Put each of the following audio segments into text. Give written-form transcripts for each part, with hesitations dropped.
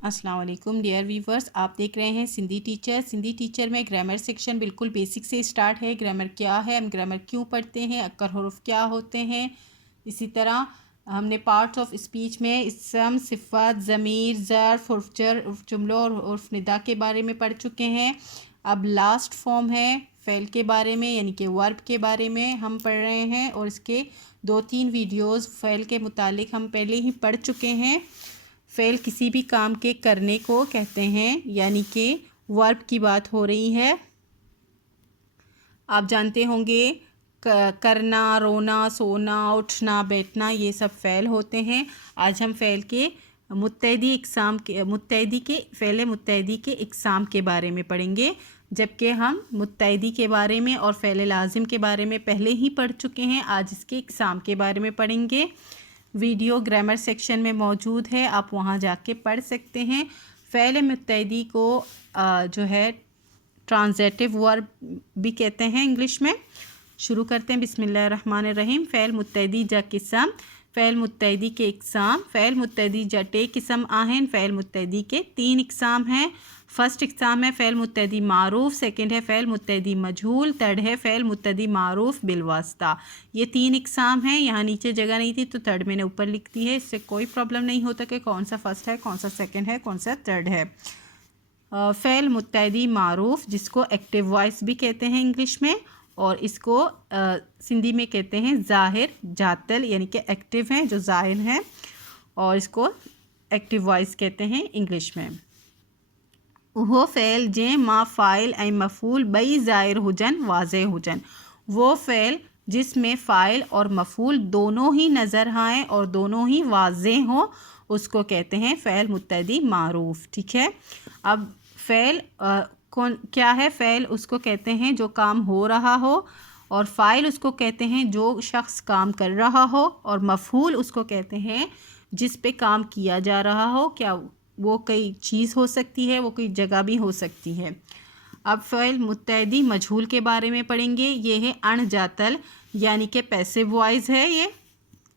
अस्सलाम वालेकुम dear viewers, आप देख रहे हैं सिंधी टीचर में ग्रामर सेक्शन बिल्कुल बेसिक से स्टार्ट है। ग्रामर क्या है, हम ग्रामर क्यों पढ़ते हैं, अक्कर हरूफ क्या होते हैं। इसी तरह हमने पार्ट्स ऑफ स्पीच में इसम, सिफ़त, ज़मीर, ज़र्फ़, उर्फ़ जर, उर्फ़ जुमलों और उर्फ़ निदा के बारे में पढ़ चुके हैं। अब लास्ट फॉर्म है फ़ेल के बारे में, यानी कि वर्ब के बारे में हम पढ़ रहे हैं, और इसके 2-3 वीडियोज़ फ़ेल के मुतालिक हम पहले ही पढ़ चुके हैं। फ़ेल किसी भी काम के करने को कहते हैं, यानी कि वर्ब की बात हो रही है। आप जानते होंगे करना, रोना, सोना, उठना, बैठना, ये सब फ़ेल होते हैं। आज हम फ़ेल के फ़ेल मुत्तैदी के इक़साम के बारे में पढ़ेंगे, जबकि हम मुत्तैदी के बारे में और फ़ेल लाज़िम के बारे में पहले ही पढ़ चुके हैं। आज इसके इक़साम के बारे में पढ़ेंगे। वीडियो ग्रामर सेक्शन में मौजूद है, आप वहाँ जाके पढ़ सकते हैं। फ़ेल मुत्तैदी को जो है ट्रांज़िटिव वर्ब भी कहते हैं इंग्लिश में। शुरू करते हैं, बिस्मिल्लाहिर्रहमानिर्रहीम। फ़ेल मुत्तैदी जा किस्म, फ़ेल मुत्तैदी के इक़साम। फ़ेल मुत्तैदी जा टे किस्म आहन। फ़ेल मुत्तैदी के 3 इक़साम हैं। फर्स्ट इक़साम है फ़ेल मुत्तैदी मारूफ़, सेकंड है फ़ेल मुत्तैदी मजहूल, थर्ड है फ़ेल मुत्तैदी मारूफ़ बिलवास्ता। ये 3 इक़साम हैं। यहाँ नीचे जगह नहीं थी तो थर्ड मैंने ऊपर लिख दी है। इससे कोई प्रॉब्लम नहीं होता कि कौन सा फर्स्ट है, कौन सा सेकंड है, कौन सा थर्ड है। फ़ेल मुत्तैदी मारूफ़, जिसको एक्टिव वॉइस भी कहते हैं इंग्लिश में, और इसको सिंधी में कहते हैं ज़ाहिर जातल, यानी कि एक्टिव हैं जो ज़ाहिर हैं, और इसको एक्टिव वॉइस कहते हैं इंग्लिश में। वो फ़ेल जे माँ फ़ाइल ऐं मफ़ूल बई ज़ाहिर हुजन वाज़े हुजन। वो फ़ेल जिसमें फ़ाइल और मफ़ूल दोनों ही नज़र आएँ और दोनों ही वाज़े हों, उसको कहते हैं फ़ेल मुत्तैदी मारूफ़। ठीक है। अब फ़ेल कौन क्या है? फ़ेल उसको कहते हैं जो काम हो रहा हो, और फ़ाइल उसको कहते हैं जो शख्स काम कर रहा हो, और मफ़ूल उसको कहते हैं जिस पे काम किया जा रहा हो। क्या वो कोई चीज़ हो सकती है, वो कोई जगह भी हो सकती है। अब फ़ेल मुत्तैदी मजहूल के बारे में पढ़ेंगे। ये है अणजातल, यानी कि पैसिव वॉइस है ये,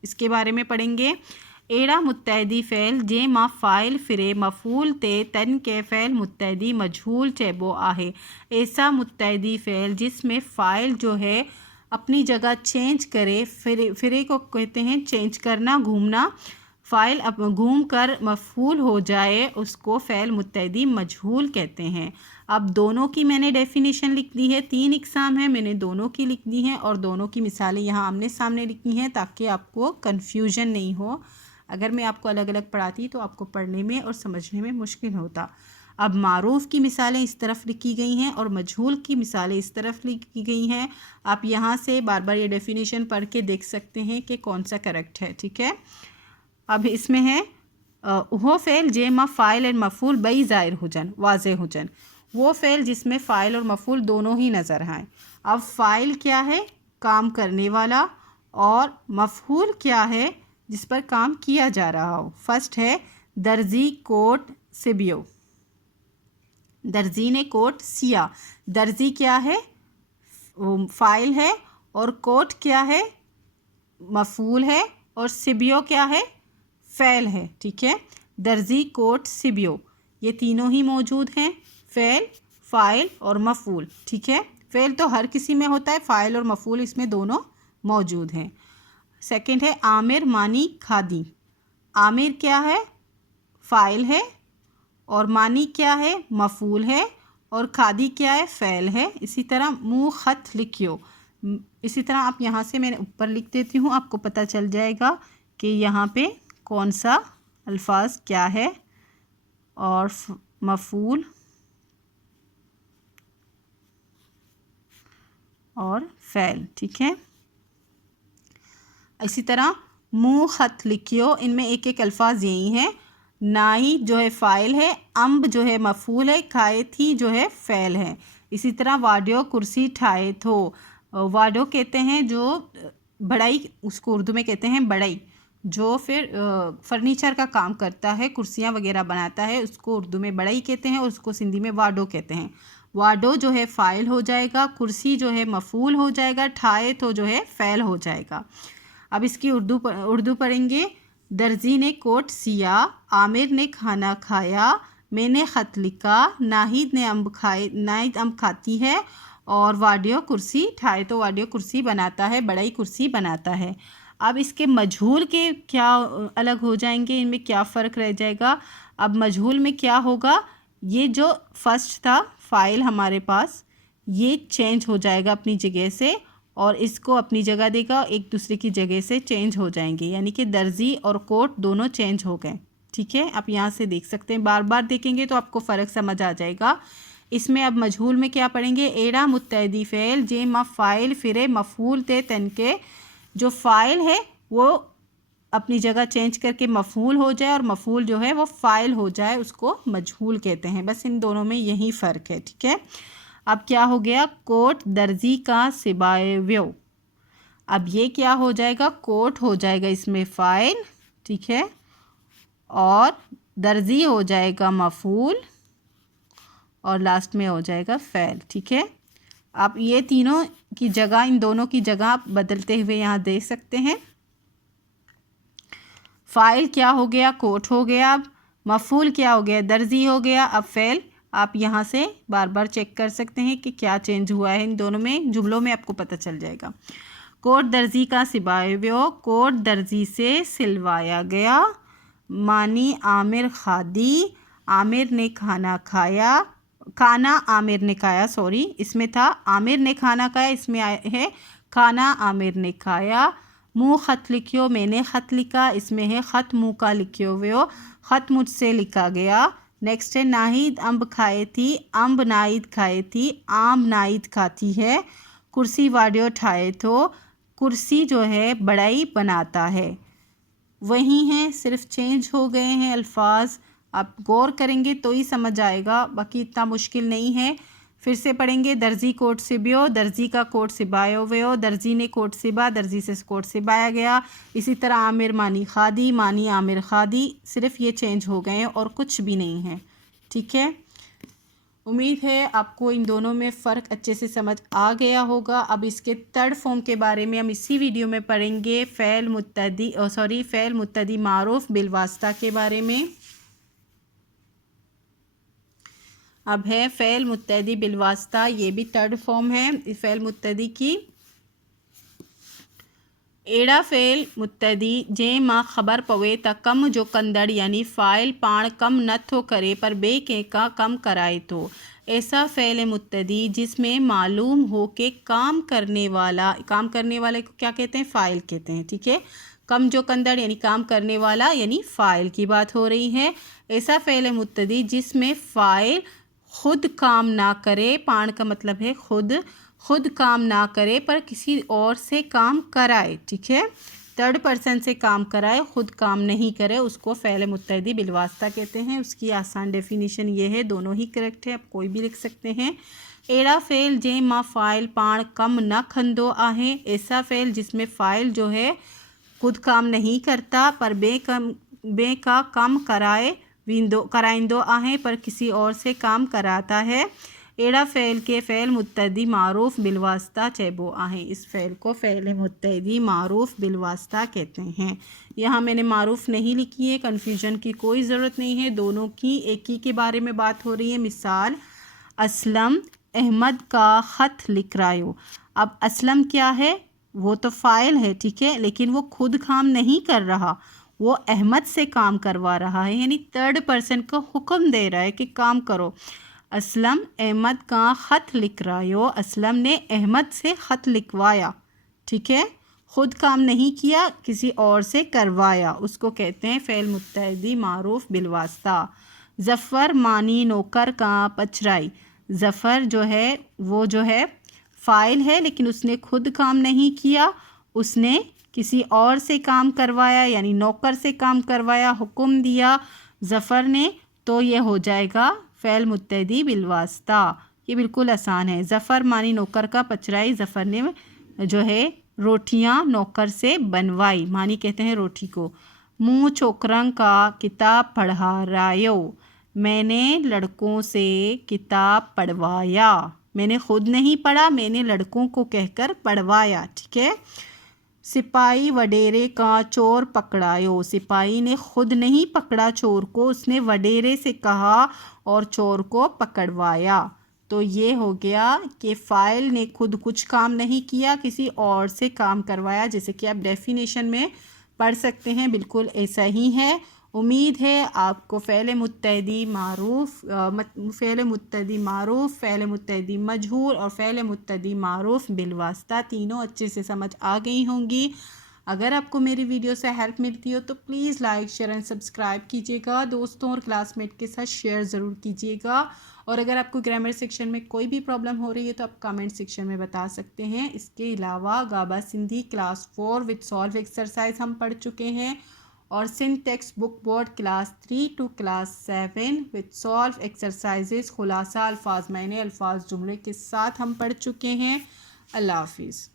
इसके बारे में पढ़ेंगे। एड़ा मुत्तैदी फ़ेल जे माँ फ़ाइल फिरे मफ़ूल ते तन के फ़ेल मुत्तैदी मजहूल चेबो आहे। ऐसा मुत्तैदी फ़ेल जिसमें फ़ाइल जो है अपनी जगह चेंज करे, फिरे को कहते हैं चेंज करना, घूमना। फ़ाइल अब घूम कर मफ़ूल हो जाए, उसको फ़ेल मुत्तैदी मजहूल कहते हैं। अब दोनों की मैंने डेफिनेशन लिख दी है। 3 इक़साम है, मैंने दोनों की लिख दी हैं, और दोनों की मिसालें यहाँ आमने सामने लिखी हैं ताकि आपको कन्फ्यूजन नहीं हो। अगर मैं आपको अलग अलग पढ़ाती तो आपको पढ़ने में और समझने में मुश्किल होता। अब मारूफ़ की मिसालें इस तरफ लिखी गई हैं और मजहूल की मिसालें इस तरफ लिखी गई हैं। आप यहाँ से बार बार ये डेफिनेशन पढ़ के देख सकते हैं कि कौन सा करेक्ट है। ठीक है। अब इसमें है वो फ़ेल जे माँ फ़ाइल और मफ़ूल बई ज़ाहिर हुजन वाज़े हुजन। वो फ़ेल जिसमें फ़ाइल और मफ़ूल दोनों ही नज़र आए। अब फ़ाइल क्या है? काम करने वाला। और मफ़ूल क्या है? जिस पर काम किया जा रहा हो। फर्स्ट है दर्जी कोट सिबियो, दर्जी ने कोट सिया। दर्जी क्या है? फ़ाइल है, और कोट क्या है? मफ़ूल है, और सिबियो क्या है? फ़ेल है। ठीक है। दर्जी कोट सिबियो, ये तीनों ही मौजूद हैं, फ़ेल, फ़ाइल और मफ़ूल। ठीक है। फ़ेल तो हर किसी में होता है, फ़ाइल और मफ़ूल इसमें दोनों मौजूद हैं। सेकंड है आमिर मानी खादी। आमिर क्या है? फ़ाइल है, और मानी क्या है? मफ़ूल है, और खादी क्या है? फ़ेल है। इसी तरह मुँह ख़त लिखियो। इसी तरह आप यहाँ से मैंने ऊपर लिख देती हूँ, आपको पता चल जाएगा कि यहाँ पे कौन सा अल्फाज क्या है, और मफ़ूल और फ़ेल। ठीक है। इसी तरह मुँह ख़त लिखियो, इनमें एक एक अल्फाज यही हैं। नाई जो है फ़ाइल है, अम्ब जो है मफ़ूल है, खाए थी जो है फ़ेल है। इसी तरह वाडियो कुर्सी ठाए थो। वाडो कहते हैं जो बढ़ई, उसको उर्दू में कहते हैं बढ़ई, जो फिर फर्नीचर का काम करता है, कुर्सियाँ वगैरह बनाता है, उसको उर्दू में बढ़ई कहते हैं, और उसको सिंधी में वाडो कहते हैं। वाडो जो है फ़ाइल हो जाएगा, कुर्सी जो है मफ़ूल हो जाएगा, ठाए तो जो है फ़ेल हो जाएगा। अब इसकी उर्दू पढ़ेंगे। दर्जी ने कोट सिया, आमिर ने खाना खाया, मैंने ख़त लिखा, नाहिद अम्ब खाती है और वाडियो कुर्सी ठाए। तो वाडियो कुर्सी बनाता है, बड़ाई कुर्सी बनाता है। अब इसके मजहूल के क्या अलग हो जाएंगे, इनमें क्या फ़र्क रह जाएगा। अब मजहूल में क्या होगा, ये जो फर्स्ट था फ़ाइल हमारे पास, ये चेंज हो जाएगा अपनी जगह से और इसको अपनी जगह देगा, एक दूसरे की जगह से चेंज हो जाएंगे। यानी कि दर्जी और कोट दोनों चेंज हो गए। ठीक है, आप यहाँ से देख सकते हैं, बार बार देखेंगे तो आपको फ़र्क समझ आ जाएगा। इसमें अब मजहूल में क्या पढ़ेंगे, एड़ा मुत्तैदी फ़ेल जे फ़ाइल फिरे मफ़ूल ते तन के। जो फ़ाइल है वो अपनी जगह चेंज करके मफ़ूल हो जाए और मफ़ूल जो है वो फ़ाइल हो जाए, उसको मजहूल कहते हैं। बस इन दोनों में यही फ़र्क है। ठीक है, अब क्या हो गया, कोट दर्जी का सिवाय व्यो। अब ये क्या हो जाएगा, कोट हो जाएगा इसमें फ़ाइल, ठीक है, और दर्जी हो जाएगा मफ़ूल और लास्ट में हो जाएगा फ़ैल। ठीक है, आप ये तीनों की जगह, इन दोनों की जगह आप बदलते हुए यहाँ देख सकते हैं। फ़ाइल क्या हो गया, कोट हो गया। अब मफ़ूल क्या हो गया, दर्जी हो गया। अब फ़ैल आप यहाँ से बार बार चेक कर सकते हैं कि क्या चेंज हुआ है इन दोनों में, जुमलों में आपको पता चल जाएगा। कोट दर्जी का सिवाय व्यो, कोट दर्जी से सिलवाया गया। मानी आमिर खादी, आमिर ने खाना खाया, खाना आमिर ने खाया, सॉरी इसमें था आमिर ने खाना खाया, इसमें है खाना आमिर ने खाया। मुँह ख़त लिखियो, मैंने ख़त लिखा, इसमें है ख़त मुँह का लिखियो व्यो, ख़त मुझसे लिखा गया। नेक्स्ट है नाहिद अम्ब खाए थी, अम्ब नाहिद खाए थी, आम नाहिद खाती है। कुर्सी वाडियो ठाए तो, कुर्सी जो है बड़ाई बनाता है। वही हैं, सिर्फ चेंज हो गए हैं अल्फाज। आप गौर करेंगे तो ही समझ आएगा, बाकी इतना मुश्किल नहीं है। फिर से पढ़ेंगे, दर्जी कोट सिबियो, दर्जी का कोट सिबायो व्यो, दर्जी ने कोट सिबा, दर्जी से कोट सिबाया गया। इसी तरह आमिर मानी खादी, मानी आमिर खादी, सिर्फ ये चेंज हो गए हैं और कुछ भी नहीं है। ठीक है, उम्मीद है आपको इन दोनों में फ़र्क अच्छे से समझ आ गया होगा। अब इसके थर्ड फॉर्म के बारे में हम इसी वीडियो में पढ़ेंगे, फ़ैल मुत्तदी मारूफ बिलवास्ता के बारे में। अब है फ़ैल मुत्तदी बिलवास्ता, ये भी थर्ड फॉर्म है फ़ैल मुत्तदी की। एड़ा फ़ेल मुत्तदी जे माँ खबर पवे त कम जो कंदड़ यानी फ़ाइल पाण कम न थो करे पर बे के का कम कराए तो। ऐसा फ़ेल मुत्तदी जिसमें मालूम हो के काम करने वाले को क्या कहते हैं, फ़ाइल कहते हैं। ठीक है, कम जो कंदड़ यानी काम करने वाला यानी फ़ाइल की बात हो रही है। ऐसा फ़ेल मुत्तदी जिसमें फ़ाइल खुद काम ना करे, पाण का मतलब है खुद काम ना करे पर किसी और से काम कराए। ठीक है, थर्ड पर्सन से काम कराए, खुद काम नहीं करे, उसको फ़ैल मुत्तदी बिलवास्ता कहते हैं। उसकी आसान डेफिनेशन ये है, दोनों ही करेक्ट है, आप कोई भी लिख सकते हैं। एड़ा फ़ेल जे माँ फ़ाइल पाण कम न खंदो आहे, ऐसा फ़ेल जिसमें फ़ाइल जो है खुद काम नहीं करता पर बे का काम कराइंदो आहे पर किसी और से काम कराता है। एड़ा फ़ैल के फ़ैल मुत्तदी मारूफ बिलवास्ता चेबो आहे, इस फ़ैल को फ़ैल मुत्तदी मारूफ बिलवास्ता कहते हैं। यहाँ मैंने मारूफ नहीं लिखी है, कन्फ्यूजन की कोई ज़रूरत नहीं है, दोनों की एक ही के बारे में बात हो रही है। मिसाल, असलम अहमद का ख़त लिख रहा। अब असलम क्या है, वो तो फ़ाइल है, ठीक है, लेकिन वो खुद काम नहीं कर रहा, वो अहमद से काम करवा रहा है, यानी थर्ड पर्सन को हुक्म दे रहा है कि काम करो। असलम अहमद का ख़त लिख रहा हो, असलम ने अहमद से ख़त लिखवाया। ठीक है, ख़ुद काम नहीं किया, किसी और से करवाया, उसको कहते हैं फ़ैल मुत्तदी मारूफ बिलवास्ता। ज़फ़र मानी नौकर का पचराई, ज़फ़र जो है वो जो है फ़ाइल है लेकिन उसने खुद काम नहीं किया, उसने किसी और से काम करवाया यानी नौकर से काम करवाया, हुक्म दिया ज़फ़र ने, तो ये हो जाएगा फ़ैल मुत्तदी बिलवास्ता। ये बिल्कुल आसान है। ज़फ़र मानी नौकर का पचराई, ज़फ़र ने जो है रोटियां नौकर से बनवाई, मानी कहते हैं रोटी को। मुँह छोकरंग का किताब पढ़ा रायो, मैंने लड़कों से किताब पढ़वाया, मैंने खुद नहीं पढ़ा, मैंने लड़कों को कहकर पढ़वाया। ठीक है, سپاہی وڈیرے کا چور پکڑایو، سپاہی نے خود نہیں پکڑا چور کو، اس نے وڈیرے سے کہا اور چور کو پکڑوایا۔ تو یہ ہو گیا کہ فاعل نے خود کچھ کام نہیں کیا، کسی اور سے کام کروایا، جیسے کہ آپ ڈیفینیشن میں پڑھ سکتے ہیں، بالکل ایسا ہی ہے۔ امید ہے آپ کو فعل متحدی معروف، فعل متحدی مجہول اور فعل متحدی معروف بالواسطہ تینوں اچھے سے سمجھ آ گئی ہوں گی۔ اگر آپ کو میری ویڈیو سے ہیلپ ملتی ہو تو please like share and subscribe کیجیے گا، دوستوں اور کلاس میٹ کے ساتھ شیئر ضرور کیجیے گا، اور اگر آپ کو گرامر سیکشن میں کوئی بھی پرابلم ہو رہی ہے تو آپ کامنٹ سیکشن میں بتا سکتے ہیں۔ اس کے علاوہ Gaba Sindhi class 4 with solved exercise ہم پڑھ چکے ہیں، اور سنٹیکس book board class 3 to class 7 with solved exercises خلاصہ الفاظ، معنی الفاظ، جملے کے ساتھ ہم پڑھ چکے ہیں۔ اللہ حافظ۔